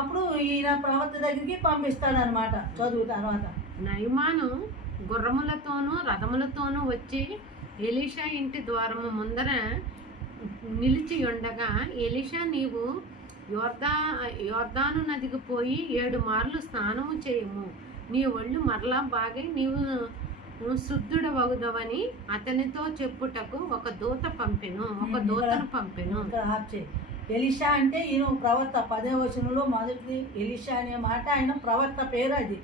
అప్పుడు ఈయన ప్రవక్త దగ్గరికి పంపిస్తాడనమాట చదువు తర్వాత. నయమాను గుర్రములతోనూ రథములతోనూ వచ్చి ఎలీషా ఇంటి ద్వారము ముందర నిలిచి ఉండగా, ఎలీషా, నీవు యోర్దాను నదికి పోయి 7 మార్లు స్నానము చేయము, నీ ఒళ్ళు మరలా బాగై నీవు శుద్ధుడవగుదవని అతనితో చెప్పుటకు ఒక దూతను పంపెను. ఎలీషా అంటే ఈయన ప్రవక్త. 10వ వచనంలో మొదటిది ఎలీషా అనే మాట ఆయన ప్రవక్త పేరు అది.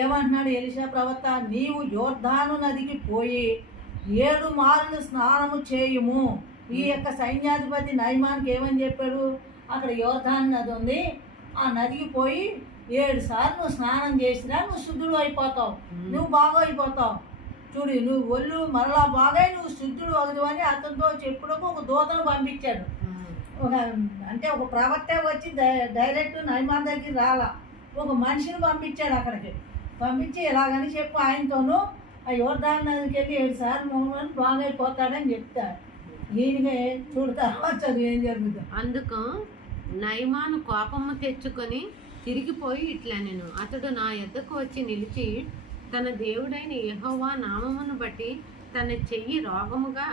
ఏమంటున్నాడు ఎలీషా ప్రవక్త? నీవు యోర్దాను నదికి పోయి 7 మార్లు స్నానము చేయుము. ఈ యొక్క సైన్యాధిపతి నయమాన్కి ఏమని చెప్పాడు? అక్కడ యోర్దాను నది ఉంది, ఆ నదికి పోయి 7 సార్లు స్నానం చేసినా నువ్వు శుద్ధుడు అయిపోతావు, నువ్వు బాగా అయిపోతావు. చూడు, నువ్వు ఒళ్ళు మరలా బాగా నువ్వు శుద్ధుడు అగదు అని అతనితో చెప్పుడకు ఒక దూతను పంపించాడు. అంటే ఒక ప్రవక్త వచ్చి డైరెక్ట్ నయమాన్ దగ్గర రాలా, ఒక మనిషిని పంపించాడు అక్కడికి. పంపించి ఎలాగని చెప్పు ఆయనతోనూ ఆ యోర్దాను నదికి వెళ్ళి 7 సార్లు మొహమ్మని బాగా అయిపోతాడని చెప్తాడు. ఈయనకే చూడు తర్వాత చదువు ఏం జరుగుతుంది. అందుకు నయమాను కోపము తెచ్చుకొని తిరిగిపోయి ఇట్లా, నేను అతడు నా యొద్దకు వచ్చి నిలిచి తన దేవుడైన యెహోవా నామమును బట్టి తన చెయ్యి రోగముగా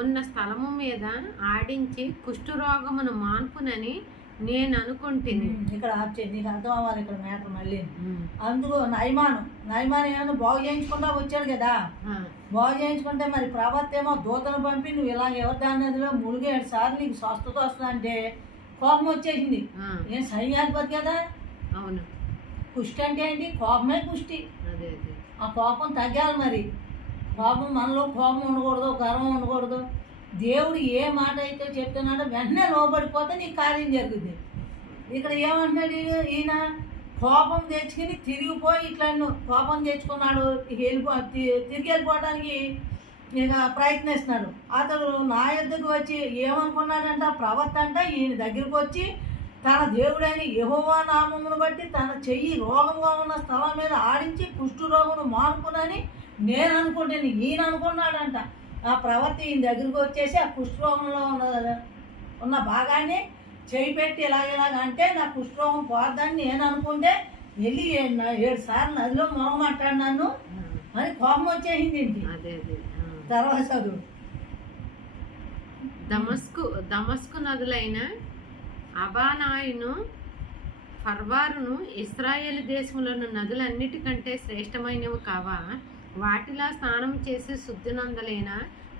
ఉన్న స్థలము మీద ఆడించి కుష్ఠరోగమును మాన్పునని నేను అనుకుంటుని. ఇక్కడ నీకు అర్థం అవ్వాలి ఇక్కడ మ్యాటర్ మళ్ళీ. అందుకు నయమాను ఏమో బాగు చేయించుకుంటా వచ్చాడు కదా, బాగు చేయించుకుంటే మరి ప్రవక్త ఏమో దూతను పంపి నువ్వు ఇలా యోర్దాను నదిలో మునిగి 7 సార్లు నీకు స్వస్థత వస్తుందంటే కోపం వచ్చేసింది. నేను సైన్యాధిపతి కదా. అవును. కుష్టి అంటే ఏంటి? కోపమే కుష్టి. ఆ కోపం తగ్గాలి మరి. కోపం మనలో కోపం ఉండకూడదు, గర్వం ఉండకూడదు. దేవుడు ఏ మాట అయితే చెప్తున్నాడో వెంటనే లోబడిపోతే నీకు కార్యం జరుగుతుంది. ఇక్కడ ఏమంటున్నాడు ఈయన? కోపం తెచ్చుకుని తిరిగిపోయి ఇట్లా కోపం తెచ్చుకున్నాడు, తిరిగి వెళ్ళిపోవడానికి ఇక ప్రయత్నిస్తున్నాడు. అతడు నా యొద్దకు వచ్చి ఏమనుకున్నాడంట? ప్రవక్త అంట ఈయన దగ్గరికి వచ్చి తన దేవుడైన యెహోవా నామమును బట్టి తన చెయ్యి రోగంగా ఉన్న స్థలం మీద ఆడించి కుష్ఠరోగమును మానుకునని నేను అనుకుంటాను. ఈయన అనుకున్నాడంట. ఆ ప్రవక్త ఈయన దగ్గరికి వచ్చేసి ఆ కుష్ఠరోగంలో ఉన్న భాగాన్ని చేయి పెట్టి ఇలాగంటే నా కుష్ఠరోగం పోద్దని నేను అనుకుంటే వెళ్ళి 7 సార్లు నదిలో మొగమాట్లాడు నన్ను అని కోపం వచ్చేసింది ఇంటి. తర్వాత చదువు. దమస్కు నదులైన అబానాయును ఫర్వారును ఇశ్రాయేలు దేశములను నదులన్నిటికంటే శ్రేష్టమైనవి కావా? వాటిలా స్నానం చేసి శుద్ధి నొందలేనా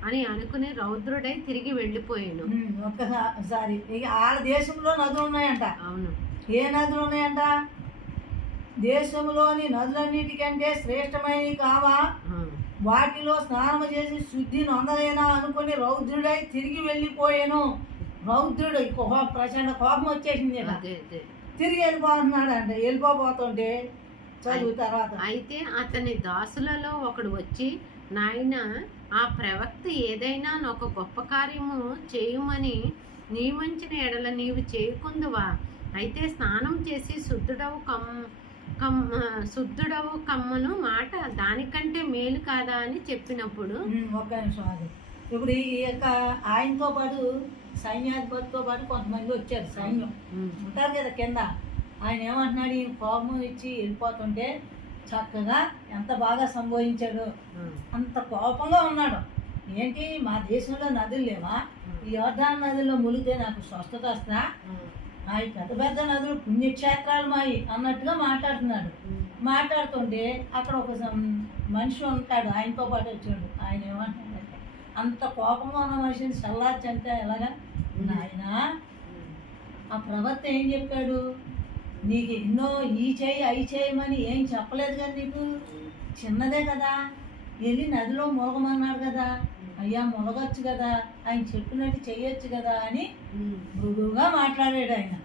అని అనుకుని రౌద్రుడై తిరిగి వెళ్ళిపోయాను. ఒక్కసారి ఆడ దేశంలో నదులు ఉన్నాయంట. అవును. ఏ నదులు ఉన్నాయంట? దేశంలోని నదులన్నిటికంటే శ్రేష్టమైనవి కావా? వాటిలో స్నానం చేసి శుద్ధి నొందలేనా అనుకుని రౌద్రుడై తిరిగి వెళ్ళిపోయాను. రౌద్రుడు ప్రచండ కోపం వచ్చేసింది. తిరిగి వెళ్ళిపోతున్నాడు అంట. వెళ్ళిపోతుంటే చదువు తర్వాత. అయితే అతని దాసులలో ఒకడు వచ్చి, నాయన, ఆ ప్రవక్త ఏదైనా ఒక గొప్ప కార్యము చేయమని నియమించిన ఎడల నీవు చేయకుందువా? అయితే స్నానం చేసి శుద్ధుడవు కమ్మను మాట దానికంటే మేలు కాదా అని చెప్పినప్పుడు. ఒక్క నిమిషం అది. ఇప్పుడు ఈ యొక్క ఆయనతో పాటు సైన్యాధిపతితో పాటు కొంతమంది వచ్చారు. సైన్యం ఉంటారు కదా కింద. ఆయన ఏమంటున్నాడు? ఈయన కోపం ఇచ్చి వెళ్ళిపోతుంటే చక్కగా ఎంత బాగా సంబోధించాడు. అంత కోపంగా ఉన్నాడు. ఏంటి, మా దేశంలో నదులు లేవా? ఈ యోర్దాను నదుల్లో మునిగితే నాకు స్వస్థత వస్తా? అవి పెద్ద పెద్ద నదులు పుణ్యక్షేత్రాలు మాయి అన్నట్టుగా మాట్లాడుతున్నాడు. మాట్లాడుతుంటే అక్కడ ఒక మనిషి ఉంటాడు, ఆయనతో పాటు వచ్చాడు. ఆయన ఏమంటున్నాడంటే, అంత కోపంగా ఉన్న మనిషిని చల్లార్చంటే ఎలాగా? ఆయన ఆ ప్రవక్త ఏం చెప్పాడు? నీకు ఎన్నో ఈ చేయి అవి చేయమని ఏం చెప్పలేదు కదా, నీకు చిన్నదే కదా, వెళ్ళి నదిలో మొలగమన్నాడు కదా, అయ్యా మొలగచ్చు కదా, ఆయన చెప్పినట్టు చెయ్యొచ్చు కదా అని మృదువుగా మాట్లాడాడు. ఆయన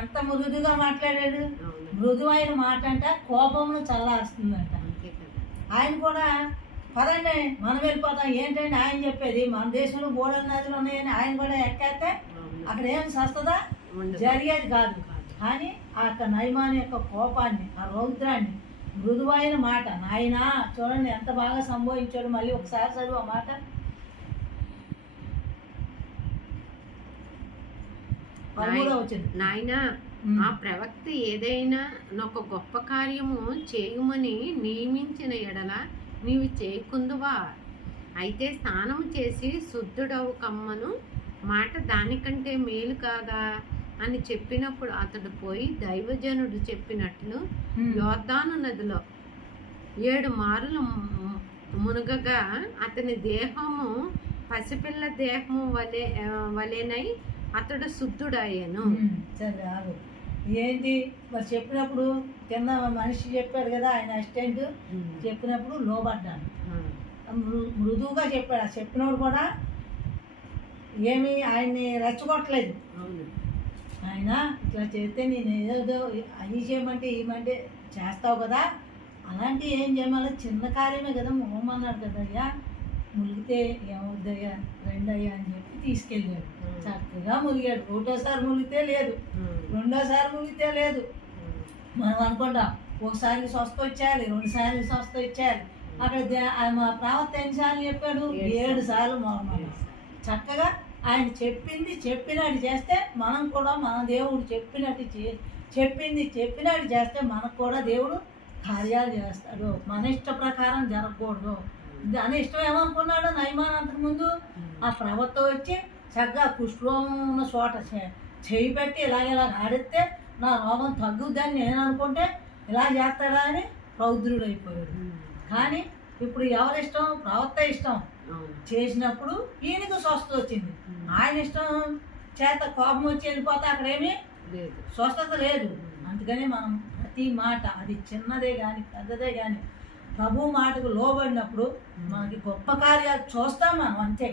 ఎంత మృదువుగా మాట్లాడాడు! మృదువైన మాట అంట కోపంను చల్లారుస్తుందంట. ఆయన కూడా పదండి మనం వెళ్ళిపోతాం ఏంటంటే ఆయన చెప్పేది, మన దేశంలో బోడల నదులు ఉన్నాయని ఆయన కూడా ఎక్కేస్తే అక్కడ ఏమి సస్తదా జరిగేది కాదు. కానీ ఆ యొక్క నయమాన్ యొక్క కోపాన్ని, ఆ రౌద్రాన్ని, మృదువైన మాట, నాయనా చూడండి ఎంత బాగా సంబోధించాడు. మళ్ళీ ఒకసారి చదువు ఆ మాట. 13వ వచనం. నాయనా ఆ ప్రవక్త ఏదైనా ఒక గొప్ప కార్యము చేయుమని నియమించిన ఎడల నీవు చేయకుందువా? అయితే స్నానము చేసి శుద్ధుడవు కమ్మను మాట దానికంటే మేలు కాదా అని చెప్పినప్పుడు అతడు పోయి దైవజనుడు చెప్పినట్లు యోర్దాను నదిలో 7 మారులు మునగగా అతని దేహము పసిపిల్ల దేహము వలెనై అతడు శుద్ధుడయ్యాను. సరే ఆగు. ఏంటి మరి చెప్పినప్పుడు కింద మనిషి చెప్పాడు కదా, ఆయన అసిస్టెంట్ చెప్పినప్పుడు లోబడ్డాను, మృదువుగా చెప్పాడు. ఆ చెప్పినప్పుడు కూడా ఏమి ఆయన్ని రెచ్చగొట్టలేదు. ఆయన ఇట్లా చేస్తే నేను ఏదో అవి చేయమంటే ఏమంటే చేస్తావు కదా, అలాంటి ఏం చేయమని చిన్న కార్యమే కదా మొహమన్నాడు కదా, అయ్యా ములిగితే ఏమవుద్దయ్యా రెండయ్యా అని చెప్పి తీసుకెళ్ళాడు. చక్కగా ములిగాడు. ఒకటోసారి ములిగితే లేదు, రెండోసారి ములిగితే లేదు. మనం అనుకుంటాం ఒకసారికి స్వస్థ వచ్చేయాలి, 2 సార్లు స్వస్థ వచ్చేయాలి. అక్కడ మా ప్రవక్త ఎన్నిసార్లు చెప్పాడు? 7 సార్లు మొహమ్మన్నాడు. చక్కగా ఆయన చెప్పినట్టు చేస్తే మనం కూడా మన దేవుడు చెప్పినట్టు చేస్తే మనకు కూడా దేవుడు కార్యాలు చేస్తాడు. మన ఇష్ట ప్రకారం జరగకూడదు. దాని ఇష్టం ఏమనుకున్నాడు నయమాన్ అంతకుముందు? ఆ ప్రవక్త వచ్చి చక్కగా కుష్ఠరోగం ఉన్న చోట చేయి పెట్టి ఇలాగ ఆడితే నా రోగం తగ్గుద్దని నేను అనుకుంటే ఇలా చేస్తాడా అని రౌద్రుడు అయిపోయాడు. కానీ ఇప్పుడు ఎవరిష్టం? ప్రవక్త ఇష్టం చేసినప్పుడు ఈయనకు స్వస్థత వచ్చింది. ఆయన ఇష్టం చేత కోపం వచ్చి వెళ్ళిపోతే అక్కడేమీ స్వస్థత లేదు. అందుకని మనం ప్రతి మాట, అది చిన్నదే కానీ పెద్దదే కానీ, ప్రభు మాటకు లోబడినప్పుడు మనకి గొప్ప కార్యాలు చూస్తాం మనం, అంతే.